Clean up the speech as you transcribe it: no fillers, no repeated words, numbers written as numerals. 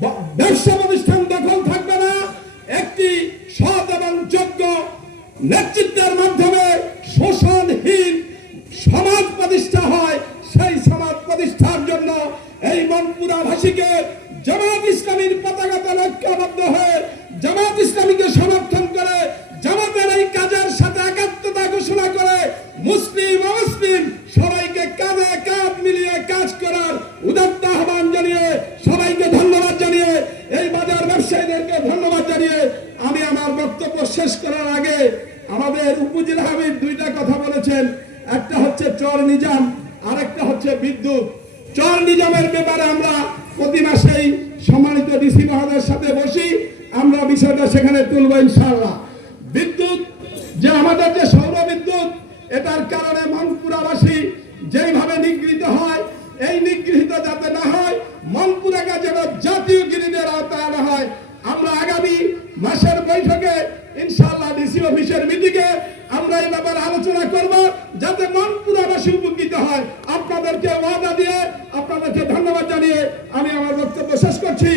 ব্যবসা প্রতিষ্ঠান দখল থাকবে না। একটি সৎ এবং যোগ্য নেতৃত্বের মাধ্যমে শোষণহীন সমাজ প্রতিষ্ঠা হয়। সেই সমাজ প্রতিষ্ঠার জন্য এই মনপুরাবাসীকে জামাত ইসলামীর পতাকাতে ঐক্যবদ্ধ হয়ে জামাত ইসলামীকে সমর্থন করে জামাতের এই কাজের সাথে একাত্মতা ঘোষণা করে মুসলিম অমুসলিম সবাইকে কাঁধে কাঁধ মিলিয়ে কাজ করার উদাত্ত আহ্বান জানিয়ে সবাইকে ধন্যবাদ জানিয়ে এই বাজার ব্যবসায়ীদেরকে ধন্যবাদ জানিয়ে আমি আমার বক্তব্য শেষ করার আগে আমাদের উপজেলা হামিদ দুইটা কথা বলেছেন। একটা হচ্ছে চর নিজাম, আরেকটা হচ্ছে বিদ্যুৎ। চর নিজামের ব্যাপারে আমরা প্রতি মাসেই সম্মানিত ডিসি মহোদয়ের সাথে বসি, আমরা বিষয়টা সেখানে তুলব ইনশাআল্লাহ। বিদ্যুৎ যে আমাদের যে সৌর বিদ্যুৎ, এটার কারণে মনপুরাবাসী যেভাবে নিগৃহীত হয়, এই নিগৃহীত যাতে না হয়, মনপুরাকে যেন জাতীয় গ্রিডের আওতায় আনা হয়। আমরা আগামী মাসের বৈঠকে ইনশাআল্লাহ ডিসি অফিসের মিটিংয়ে আমরা এই ব্যাপারে আলোচনা করব যাতে মনপুরাবাসী উপকৃত হয়। আপনাদেরকে ওয়াদা দিয়ে আপনাদেরকে ধন্যবাদ জানিয়ে আমি আমার বক্তব্য শেষ করছি।